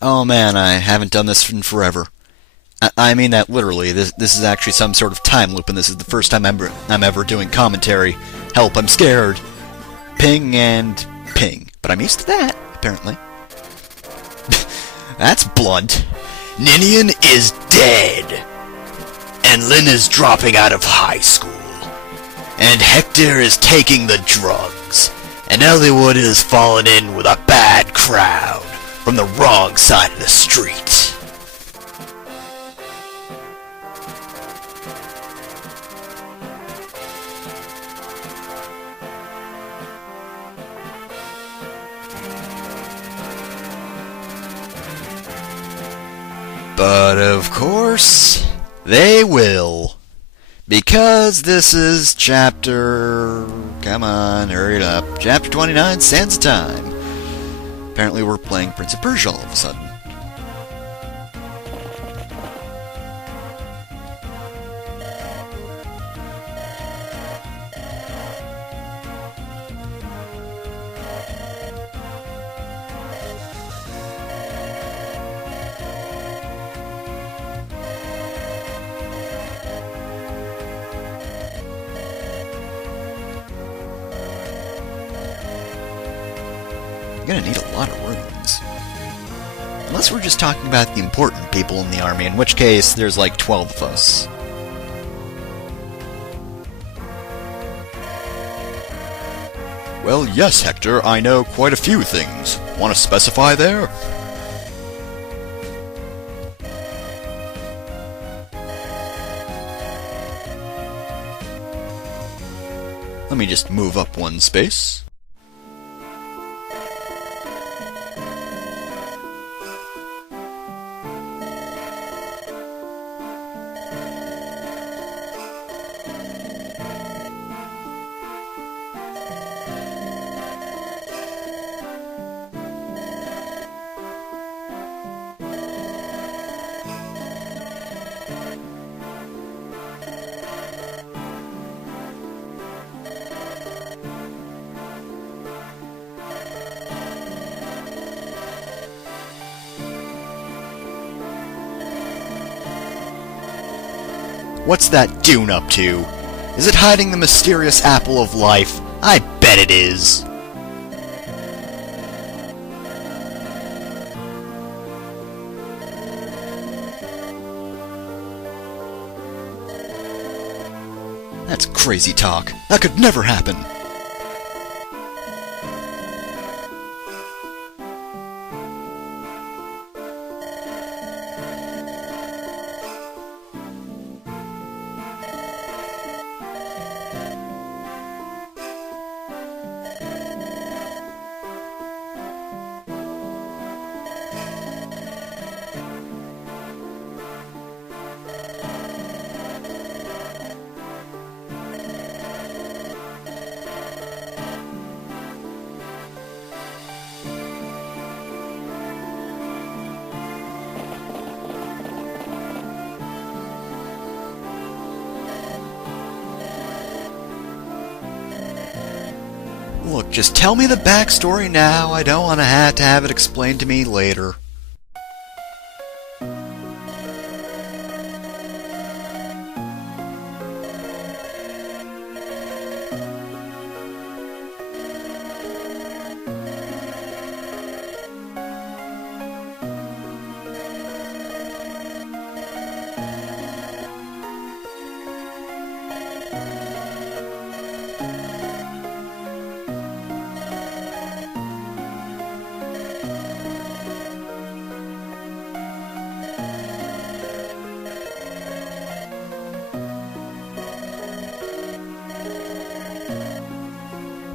Oh man, I haven't done this in forever. I mean that literally. This is actually some sort of time loop, and this is the first time I'm ever doing commentary. Help, I'm scared. Ping and ping. But I'm used to that, apparently. That's blunt. Ninian is dead. And Lynn is dropping out of high school. And Hector is taking the drugs. And Eliwood has fallen in with a bad crowd from the wrong side of the street. But of course, they will. Because this is chapter... Come on, hurry it up. Chapter 29, Sands of Time. Apparently we're playing Prince of Persia all of a sudden. Gonna need a lot of runes. Unless we're just talking about the important people in the army, in which case there's like 12 of us. Well, yes, Hector, I know quite a few things. Want to specify there? Let me just move up one space. What's that dune up to? Is it hiding the mysterious apple of life? I bet it is. That's crazy talk. That could never happen. Look, just tell me the backstory now. I don't want to have it explained to me later.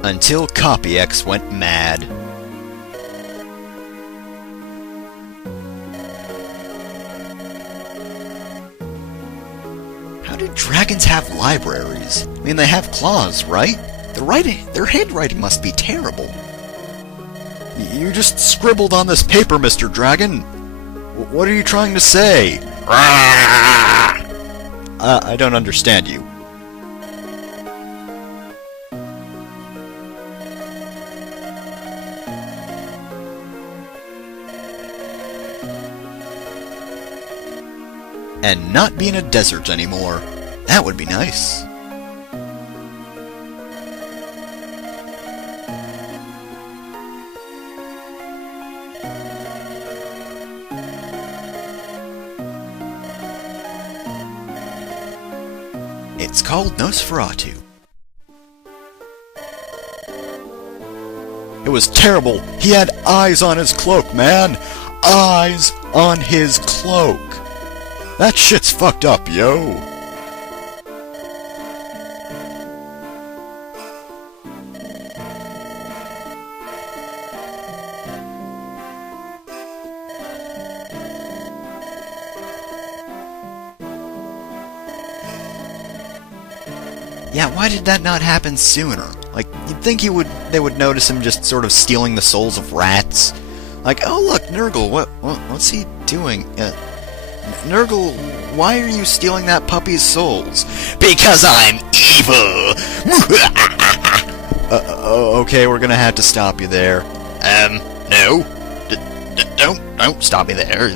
Until Copy X went mad. How do dragons have libraries? I mean, they have claws, right? Their handwriting must be terrible. You just scribbled on this paper, Mr. Dragon. What are you trying to say? I don't understand you. and not be in a desert anymore. That would be nice. It's called Nosferatu. It was terrible. He had eyes on his cloak, man. Eyes on his cloak. That shit's fucked up, yo. Yeah, why did that not happen sooner? Like, you'd think they would notice him just sort of stealing the souls of rats. Like, oh look, Nergal, what's he doing? Nergal, why are you stealing that puppy's souls? Because I'm evil! Okay, we're gonna have to stop you there. No. Don't stop me there.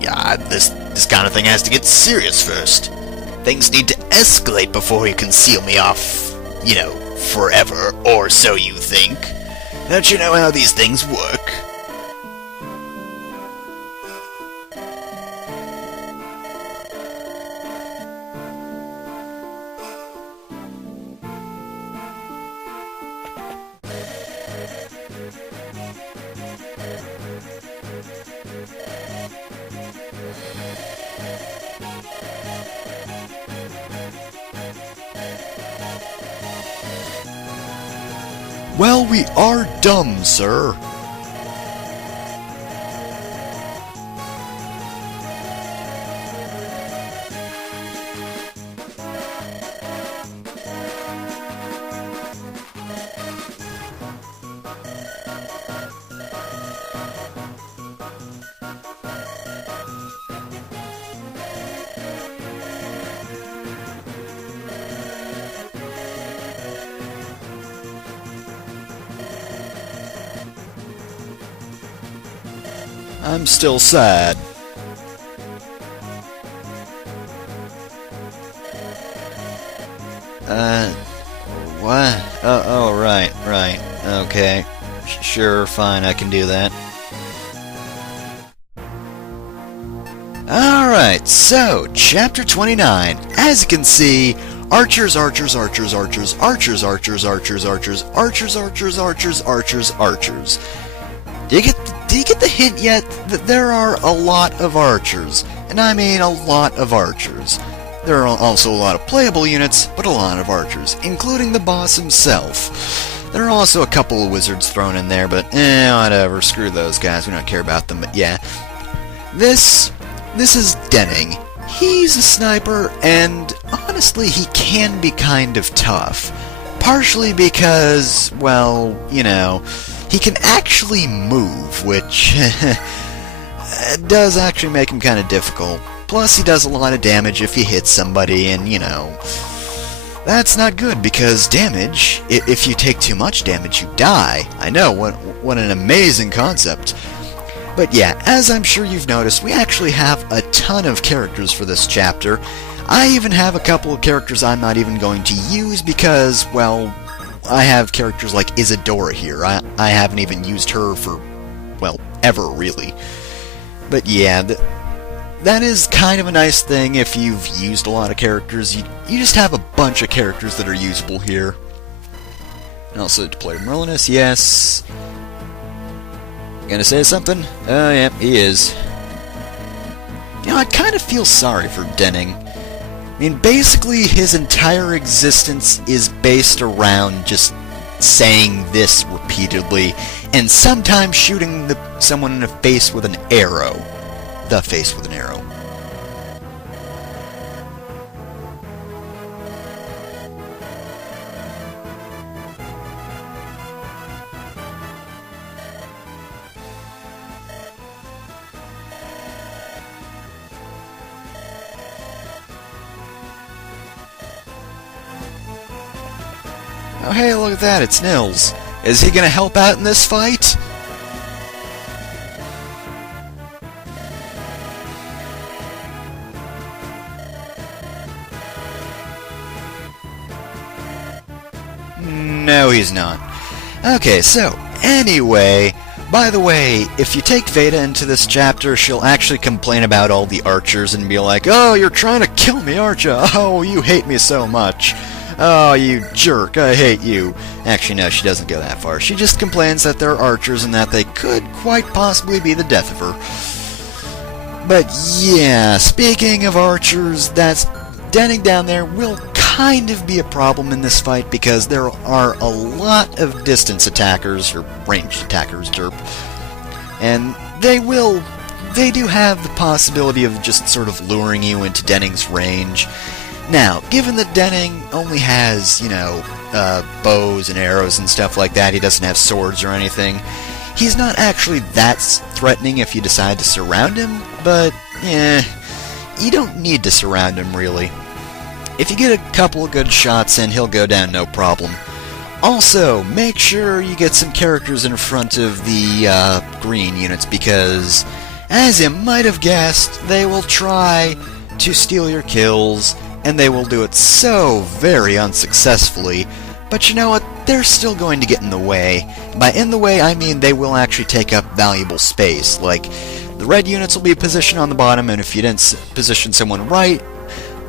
Yeah, this kind of thing has to get serious first. Things need to escalate before you can seal me off, you know, forever, or so you think. Don't you know how these things work? Well, we are dumb, sir. I'm still sad. What? Oh, right. Okay. Sure, fine, I can do that. Alright, so, Chapter 29. As you can see, archers. Do you get the hint yet that there are a lot of archers? And I mean a lot of archers. There are also a lot of playable units, but a lot of archers, including the boss himself. There are also a couple of wizards thrown in there, but whatever, screw those guys, we don't care about them, but yeah. This is Denning. He's a sniper, and honestly, he can be kind of tough. Partially because, well, you know, he can actually move, which does actually make him kind of difficult. Plus, he does a lot of damage if he hits somebody, and, you know, that's not good, because damage, if you take too much damage, you die. I know, what an amazing concept. But yeah, as I'm sure you've noticed, we actually have a ton of characters for this chapter. I even have a couple of characters I'm not even going to use because, well, I have characters like Isadora here. I haven't even used her for, well, ever, really. But yeah, that is kind of a nice thing if you've used a lot of characters. You just have a bunch of characters that are usable here. And also, Deployer Merlinus, yes. Gonna say something? Oh, yeah, he is. You know, I kind of feel sorry for Denning. I mean, basically, his entire existence is based around just saying this repeatedly, and sometimes shooting someone in the face with an arrow. The face with an arrow. Oh hey, look at that, it's Nils. Is he gonna help out in this fight? No, he's not. Okay, so, anyway, by the way, if you take Veda into this chapter, she'll actually complain about all the archers and be like, "Oh, you're trying to kill me, aren't you? Oh, you hate me so much. Oh, you jerk, I hate you." Actually, no, she doesn't go that far. She just complains that they're archers and that they could quite possibly be the death of her. But yeah, speaking of archers, that's denning down there will kind of be a problem in this fight because there are a lot of distance attackers, or ranged attackers, derp. And they do have the possibility of just sort of luring you into Denning's range. Now, given that Denning only has, bows and arrows and stuff like that, he doesn't have swords or anything, he's not actually that threatening if you decide to surround him, but, you don't need to surround him, really. If you get a couple of good shots in, he'll go down no problem. Also, make sure you get some characters in front of the green units, because, as you might have guessed, they will try to steal your kills, and they will do it so very unsuccessfully. But you know what? They're still going to get in the way. By in the way, I mean they will actually take up valuable space. Like, the red units will be positioned on the bottom, and if you didn't position someone right,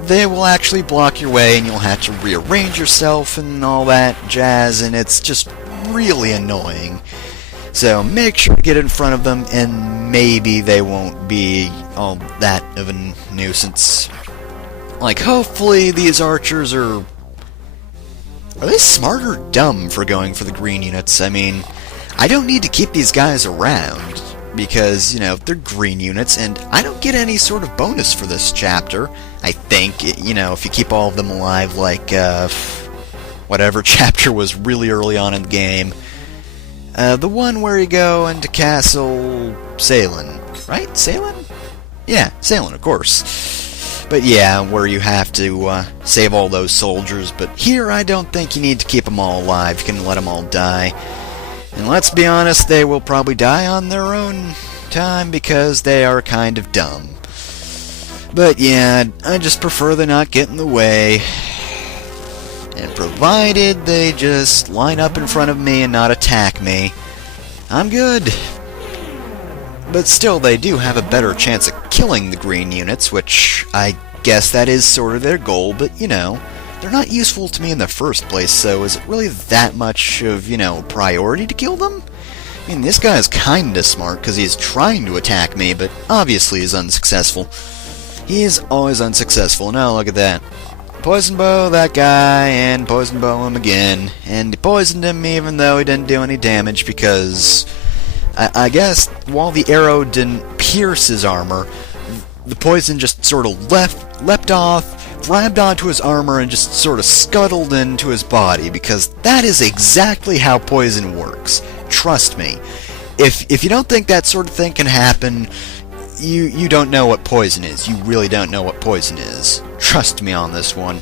they will actually block your way, and you'll have to rearrange yourself and all that jazz, and it's just really annoying. So make sure to get in front of them, and maybe they won't be all that of a nuisance. Like, hopefully these archers are they smart or dumb for going for the green units? I mean, I don't need to keep these guys around, because, they're green units, and I don't get any sort of bonus for this chapter. I think, if you keep all of them alive, like, whatever chapter was really early on in the game. The one where you go into Castle Salin, right? Salin? Yeah, Salin, of course. But yeah, where you have to save all those soldiers. But here, I don't think you need to keep them all alive. You can let them all die. And let's be honest, they will probably die on their own time because they are kind of dumb. But yeah, I just prefer they not get in the way. And provided they just line up in front of me and not attack me, I'm good. But still, they do have a better chance of killing the green units, which I guess that is sort of their goal, but they're not useful to me in the first place, so is it really that much of, priority to kill them? I mean, this guy is kinda smart because he's trying to attack me, but obviously is unsuccessful. He is always unsuccessful. Now look at that. Poison bow that guy, and poison bow him again. And he poisoned him even though he didn't do any damage because, I guess, while the arrow didn't pierce his armor, the poison just sort of leapt off, grabbed onto his armor, and just sort of scuttled into his body, because that is exactly how poison works. Trust me. If you don't think that sort of thing can happen, you don't know what poison is. You really don't know what poison is. Trust me on this one.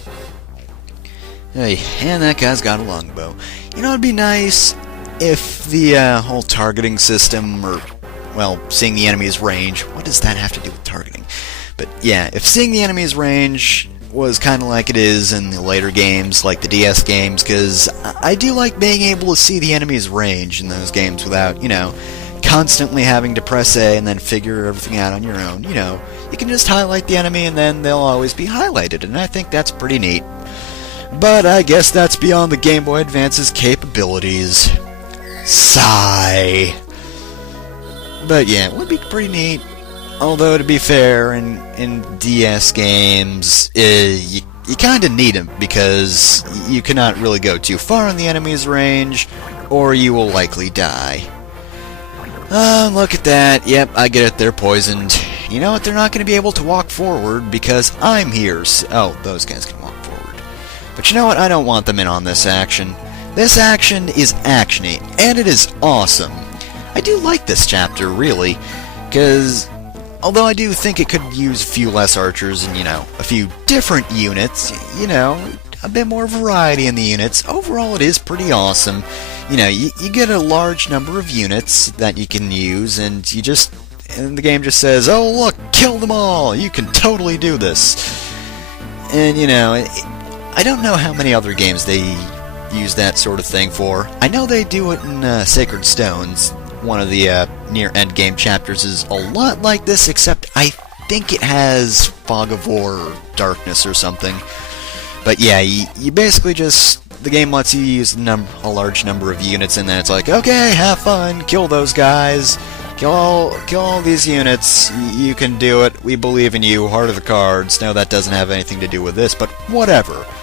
Hey, and that guy's got a longbow. It'd be nice if the whole targeting system, or, well, seeing the enemy's range, what does that have to do with targeting? But yeah, if seeing the enemy's range was kind of like it is in the later games, like the DS games, because I do like being able to see the enemy's range in those games without, constantly having to press A and then figure everything out on your own. You can just highlight the enemy and then they'll always be highlighted, and I think that's pretty neat. But I guess that's beyond the Game Boy Advance's capabilities. Sigh. But yeah, it would be pretty neat. Although, to be fair, in DS games, you kind of need them, because you cannot really go too far in the enemy's range, or you will likely die. Look at that. Yep, I get it, they're poisoned. You know what, they're not going to be able to walk forward, because I'm here. Oh, those guys can walk forward. But you know what, I don't want them in on this action. This action is actiony, and it is awesome. I do like this chapter, really, because although I do think it could use a few less archers and, a few different units, a bit more variety in the units, overall it is pretty awesome. You get a large number of units that you can use, and and the game just says, oh look, kill them all, you can totally do this. And, I don't know how many other games they use that sort of thing for. I know they do it in Sacred Stones. One of the near end game chapters is a lot like this, except I think it has Fog of War or Darkness or something. But yeah, you basically just... The game lets you use a large number of units, and then it's like, okay, have fun, kill those guys, kill all these units, you can do it, we believe in you, heart of the cards. Now that doesn't have anything to do with this, but whatever.